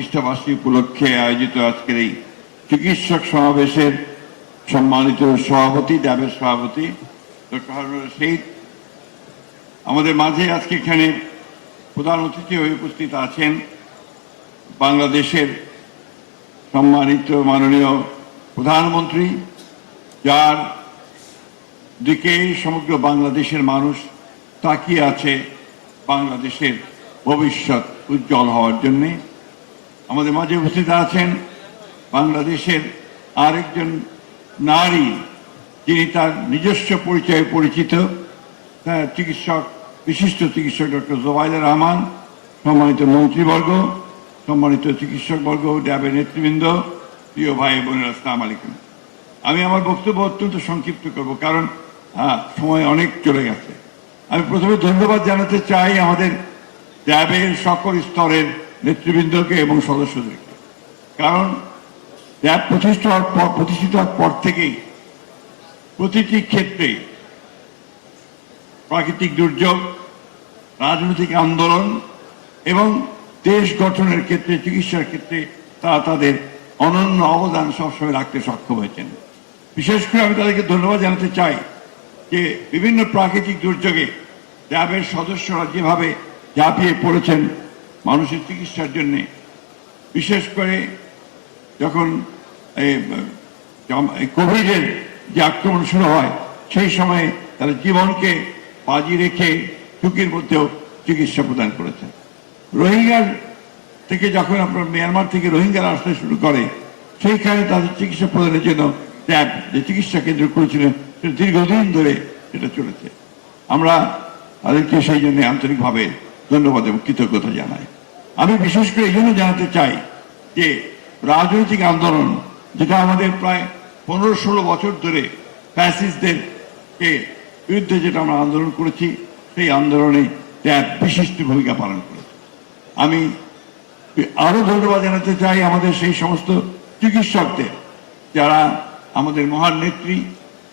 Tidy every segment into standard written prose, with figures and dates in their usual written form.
প্রতিষ্ঠাবার্ষিকী উপলক্ষে আয়োজিত আজকের এই চিকিৎসক সমাবেশের সম্মানিত সভাপতি, ড্যাবের সভাপতি ডক্টর হারুন রশিদ, আমাদের মাঝে আজকে এখানে প্রধান অতিথি হয়ে উপস্থিত আছেন বাংলাদেশের সম্মানিত মাননীয় প্রধানমন্ত্রী, যার দিকে সমগ্র বাংলাদেশের মানুষ তাকিয়ে আছে বাংলাদেশের ভবিষ্যৎ উজ্জ্বল হওয়ার জন্যে। আমাদের মাঝে উপস্থিত আছেন বাংলাদেশের আরেকজন নারী, যিনি তার নিজস্ব পরিচয়ে পরিচিত, চিকিৎসক, বিশিষ্ট চিকিৎসক ডক্টর জোবাইদা রহমান। সম্মানিত মন্ত্রীবর্গ, সম্মানিত চিকিৎসকবর্গ, ড্যাবের নেতৃবৃন্দ, প্রিয় ভাই বোনেরা, আসসালামু আলাইকুম। আমি আমার বক্তব্য অত্যন্ত সংক্ষিপ্ত করব, কারণ সময় অনেক চলে গেছে। আমি প্রথমে ধন্যবাদ জানাতে চাই আমাদের ড্যাবের সকল স্তরের নেতৃবৃন্দকে এবং সদস্যদেরকে, কারণ ড্যাব প্রতিষ্ঠিত হওয়ার পর থেকেই প্রতিটি ক্ষেত্রে প্রাকৃতিক দুর্যোগ, রাজনৈতিক আন্দোলন এবং দেশ গঠনের ক্ষেত্রে, চিকিৎসার ক্ষেত্রে তারা তাদের অনন্য অবদান সবসময় রাখতে সক্ষম হয়েছেন। বিশেষ করে আমি তাদেরকে ধন্যবাদ জানাতে চাই যে বিভিন্ন প্রাকৃতিক দুর্যোগে ড্যাবের সদস্যরা যেভাবে ঝাঁপিয়ে পড়েছেন মানুষের চিকিৎসার জন্য। বিশেষ করে যখন কোভিডের যে আক্রমণ শুরু হয়, সেই সময়ে তারা জীবনকে বাজি রেখে ঝুঁকির মধ্যেও চিকিৎসা প্রদান করেছেন। রোহিঙ্গার থেকে যখন আপনার মিয়ানমার থেকে রোহিঙ্গারা আসতে শুরু করে, সেইখানে তাদের চিকিৎসা প্রদানের জন্য ড্যাব যে চিকিৎসা কেন্দ্র করেছিলেন, সেটা দীর্ঘদিন ধরে এটা চলেছে। আমরা তাদেরকে সেই জন্য আন্তরিকভাবে ধন্যবাদ এবং কৃতজ্ঞতা জানাই। আমি বিশেষ করে এই জন্য জানাতে চাই যে রাজনৈতিক আন্দোলন, যেটা আমাদের প্রায় 15-16 বছর ধরে ফ্যাসিস্টদের বিরুদ্ধে যেটা আমরা আন্দোলন করেছি, সেই আন্দোলনে ড্যাব বিশিষ্ট ভূমিকা পালন করেছে। আমি আরো ধন্যবাদ জানাতে চাই আমাদের সেই সমস্ত চিকিৎসকদের যারা আমাদের মহান নেত্রী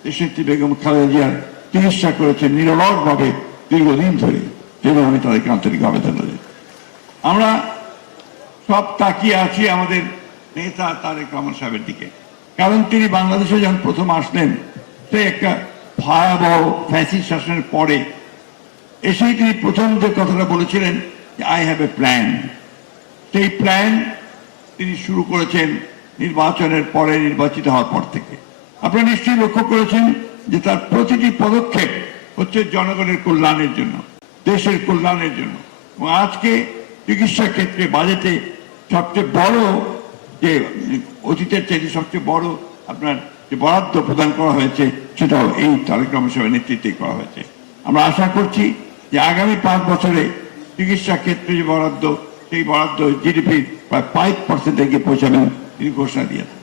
দেশনেত্রী বেগম খালেদা জিয়ার চিকিৎসা করেছেন নিরলসভাবে দীর্ঘদিন ধরে, যেন আমি তাদেরকে আন্তরিকভাবে ধন্যবাদ। আমরা সব তাকিয়ে আছি আমাদের নেতা তারেক রহমান সাহেবের দিকে, কারণ তিনি বাংলাদেশে যখন প্রথম আসলেন, সেই একটা ভয়াবহ ফ্যাসিস্ট শাসনের পরে এসেই তিনি প্রথম যে কথাটা বলেছিলেন যে আই হ্যাভ এ প্ল্যান। সেই প্ল্যান তিনি শুরু করেছেন নির্বাচনের পরে, নির্বাচিত হওয়ার পর থেকে। আপনারা নিশ্চয়ই লক্ষ্য করেছেন যে তার প্রতিটি পদক্ষেপ হচ্ছে জনগণের কল্যাণের জন্য, দেশের কল্যাণের জন্য। এবং আজকে চিকিৎসা ক্ষেত্রে বাজেটে সবচেয়ে বড়, যে অতীতের চাইতে সবচেয়ে বড় আপনার যে বরাদ্দ প্রদান করা হয়েছে, সেটাও এই তারেক রহমান সাহেবের নেতৃত্বে করা হয়েছে। আমরা আশা করছি যে আগামী 5 বছরে চিকিৎসা ক্ষেত্রে যে বরাদ্দ, সেই বরাদ্দ জিডিপির প্রায় 5% এগিয়ে পৌঁছাবেন তিনি ঘোষণা দিয়েছেন।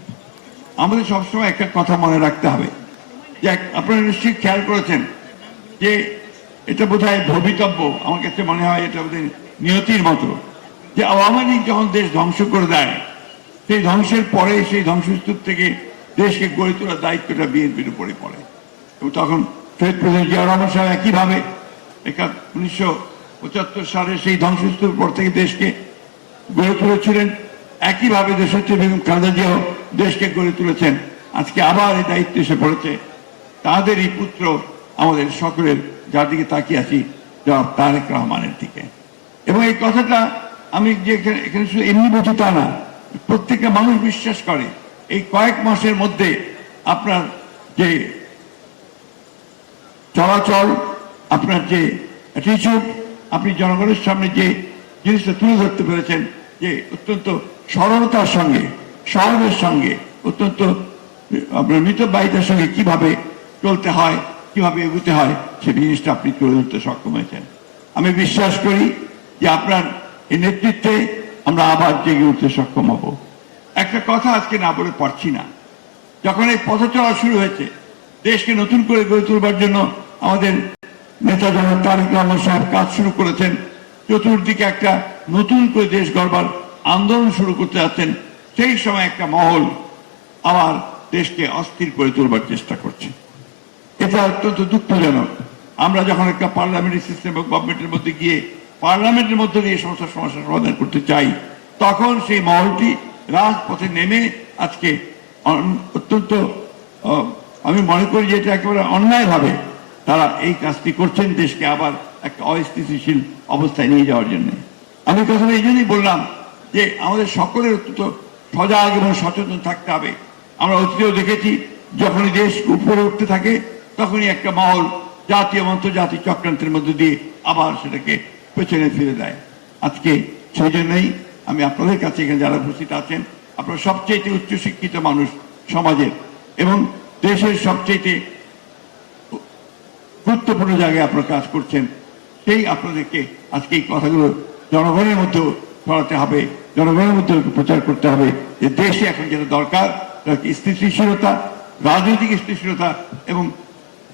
আমাদের সবসময় একটা কথা মনে রাখতে হবে যে আপনারা নিশ্চয়ই খেয়াল করেছেন যে এটা বোধহয় ভবিতব্য, আমার কাছে মনে হয় এটা বোধহয় নিয়তির মতো, যে আওয়ামী লীগ যখন দেশ ধ্বংস করে দেয়, সেই ধ্বংসের পরে সেই ধ্বংসস্তূপ থেকে দেশকে গড়ে তোলার দায়িত্বটা বিএনপির উপরে পড়ে। এবং তখন শহীদ প্রেসিডেন্ট জিয়াউর রহমান সাহেব একইভাবে 1975 সালে সেই ধ্বংসস্তূপের পর থেকে দেশকে গড়ে তুলেছিলেন। একইভাবে দেশনেত্রী বেগম খালেদা জিয়াও দেশকে গড়ে তুলেছেন। আজকে আবার এই দায়িত্ব এসে পড়েছে তাদেরই পুত্র, আমাদের সকলের, যার দিকে তাকিয়ে আছি, জনাব তারেক রহমানের দিকে। এবং এই কথাটা আমি যে এখানে শুধু এমনি বলছি তা না, প্রত্যেকটা মানুষ বিশ্বাস করে এই কয়েক মাসের মধ্যে আপনার যে চলাচল, আপনার যে অ্যাটিটিউড, আপনি জনগণের সামনে যে জিনিসটা তুলে ধরতে পেরেছেন, যে অত্যন্ত সরলতার সঙ্গে, সহজের সঙ্গে, অত্যন্ত আপনার মিতব্যয়িতার সঙ্গে কিভাবে চলতে হয়, কিভাবে এগোতে হয়, সে জিনিসটা আপনি তুলে ধরতে সক্ষম হয়েছেন। আমি বিশ্বাস করি যে আপনার এই নেতৃত্বে আমরা আবার জেগে উঠতে সক্ষম হব। একটা কথা আজকে না বলে পারছি না, যখন এই পথ চলা শুরু হয়েছে, দেশকে নতুন করে গড়ে তুলবার জন্য আমাদের নেতা জনাব তারেক রহমান সাহেব কাজ শুরু করেছেন। চতুর্দিকে একটা নতুন করে দেশ গড়বার আন্দোলন শুরু করতে যাচ্ছেন। সেই সময় একটা মহল আবার দেশকে অস্থির করে তুলবার চেষ্টা করছে। এটা অত্যন্ত দুঃখজনক। আমরা যখন একটা পার্লামেন্টারি সিস্টেম এবং গভর্নমেন্টের মধ্যে গিয়ে পার্লামেন্টের মধ্যে দিয়ে সমস্যার সমাধান করতে চাই, তখন সেই মহলটি রাজপথে নেমে আজকে অত্যন্ত আমি মনে করি যে এটা একেবারে অন্যায়ভাবে তারা এই কাজটি করছেন, দেশকে আবার একটা অস্থিতিশীল অবস্থায় নিয়ে যাওয়ার জন্য। আমি প্রথমে এই জন্যই বললাম যে আমাদের সকলের অত্যন্ত সজাগ এবং সচেতন থাকতে হবে। আমরা অতীতেও দেখেছি, যখনই দেশ উপরে উঠতে থাকে তখনই একটা মহল জাতীয় এবং আন্তর্জাতিক চক্রান্তের মধ্যে দিয়ে আবার সেটাকে পেছনে ফিরে দেয়। আজকে সেই জন্যই আমি আপনাদের কাছে, এখানে যারা উপস্থিত আছেন, আপনারা সবচেয়ে উচ্চশিক্ষিত মানুষ সমাজের এবং দেশের সবচেয়ে গুরুত্বপূর্ণ জায়গায় আপনারা কাজ করছেন, সেই আপনাদেরকে আজকে এই কথাগুলো জনগণের মধ্যেও ছড়াতে হবে, জনগণের মধ্যে প্রচার করতে হবে যে দেশে এখন যেটা দরকার স্থিতিশীলতা, রাজনৈতিক স্থিতিশীলতা এবং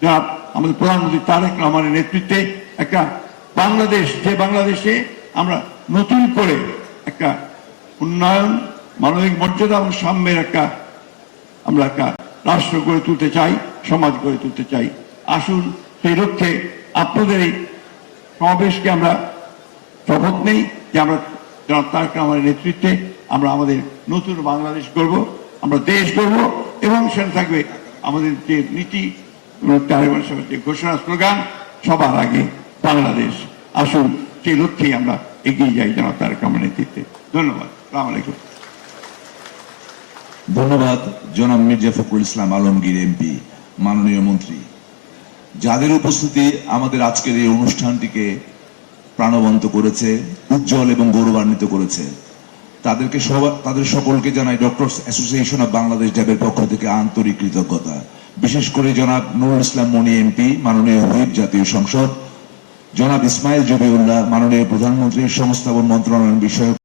যা আমাদের প্রধানমন্ত্রী তারেক রহমানের নেতৃত্বে একটা বাংলাদেশ, যে বাংলাদেশে আমরা নতুন করে একটা উন্নয়ন, মানবিক মর্যাদা এবং সাম্যের আমরা একটা রাষ্ট্র গড়ে তুলতে চাই, সমাজ গড়ে তুলতে চাই। আসুন সেই লক্ষ্যে আপনাদের এই সমাবেশকে আমরা শপথ নেই যে আমরা জনাব তারেক রহমানের নেতৃত্বে আমরা আমাদের নতুন বাংলাদেশ গড়ব, আমরা দেশ গড়ব এবং সেটা থাকবে আমাদের যে নীতি, যে ঘোষণা, স্লোগান, সবার আগে বাংলাদেশ। আসুন সেই লক্ষ্যেই আমরা এগিয়ে যাই জনাব তারেক রহমানের নেতৃত্বে। ধন্যবাদ। আসসালামু আলাইকুম। ধন্যবাদ জনাব মির্জা ফখরুল ইসলাম আলমগীর এমপি, মাননীয় মন্ত্রী, যাদের উপস্থিতি আমাদের আজকের এই অনুষ্ঠানটিকে প্রাণবন্ত করেছে, উজ্জ্বল এবং গৌরবান্বিত করেছে। তাদের সকলকে জানাই ডক্টরস অ্যাসোসিয়েশন অব বাংলাদেশ ড্যাবের পক্ষ থেকে আন্তরিক কৃতজ্ঞতা। বিশেষ করে জনাব নুরুল ইসলাম মনি এমপি, মাননীয় হুইপ জাতীয় সংসদ, জনাব ইসমাইল জবিউল্লাহ, মাননীয় প্রধানমন্ত্রীর সংস্থাপন মন্ত্রণালয় বিষয়ক